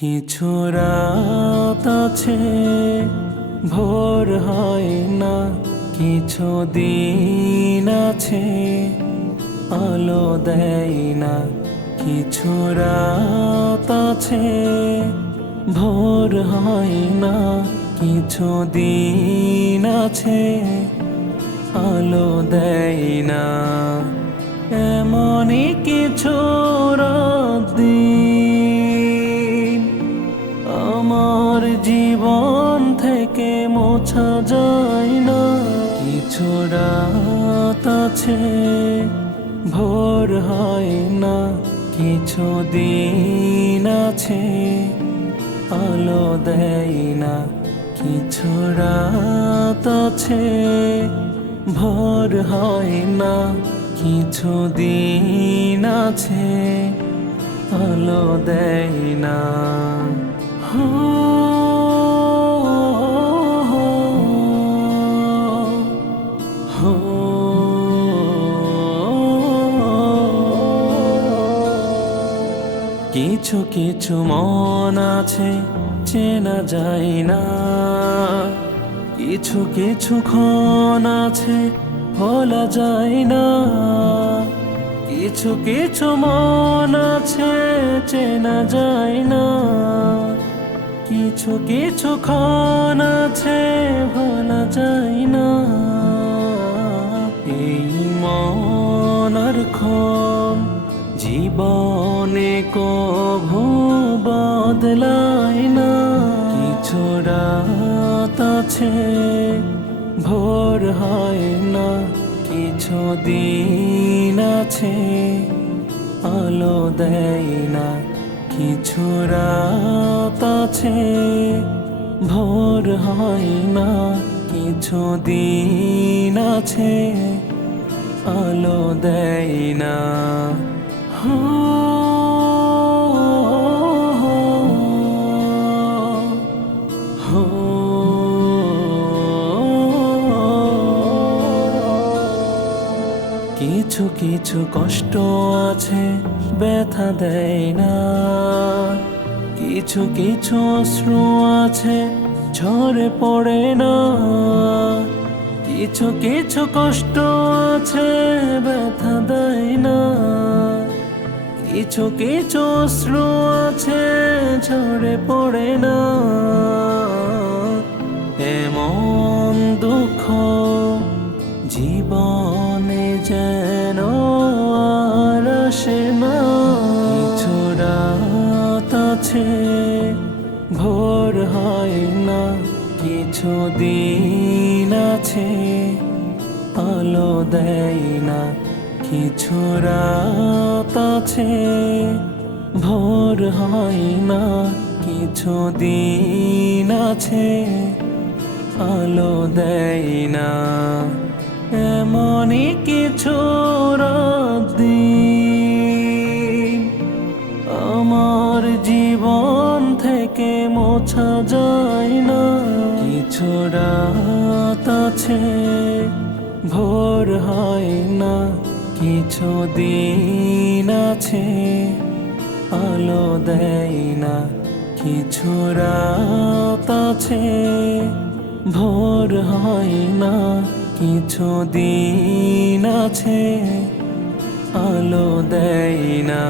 কিছু রাত আছে ভোর হয় না, কিছু দিন আছে আলো দেয় না। কিছু রাত আছে ভোর হয় না, কিছু দিন আছে আলো দেয় না। এমনই কিছু রাত দিন আমার জীবন থেকে মোছা যায় না। কিছু রাত আছে ভোর হয় না, কিছু দিন আছে আলো দেয় না। কিছু রাত আছে ভোর হয় না, কিছু দিন আছে আলো দেয় না। কিছু কিছু মন আছে চেনা যায় না, কিছু কিছু ক্ষণ আছে ভোলা যায় না। কিছু কিছু মন আছে চেনা যায় না, কিছু কিছু ক্ষণ আছে ভোলা যায় না। এই মন আর ক্ষণ জীবনে কভু বদলায় না। কিছু রাত আছে ভোর হয় না, কিছু দিন আছে আলো দেয় না। কিছু রাত আছে ভোর হয় না, কিছু দিন আছে আলো দেয় না। কিছু কিছু কষ্ট আছে ব্যথা দেয় না, কিছু কিছু অশ্রু আছে ঝরে পড়ে না। কিছু কিছু কষ্ট আছে ব্যথা দেয় না, কিছু কিছু অশ্রু আছে ঝরে পড়ে না। এমন দুঃখ জীবনে যেন আর আসে না। কিছু রাত আছে ভোর হয় না, কিছু দিন আছে আলো দেয় না। কিছু রাত আছে ভোর হয় না, কিছু দিন আছে আলো দেয় না। এমনই কিছু রাত দিন আমার জীবন থেকে মোছা যায় না। কিছু রাত আছে ভোর হয় না, কিছু দিন আছে আলো দেয় না। কিছু রাত আছে ভোর হয় না, কিছু দিন আছে আলো দেয় না।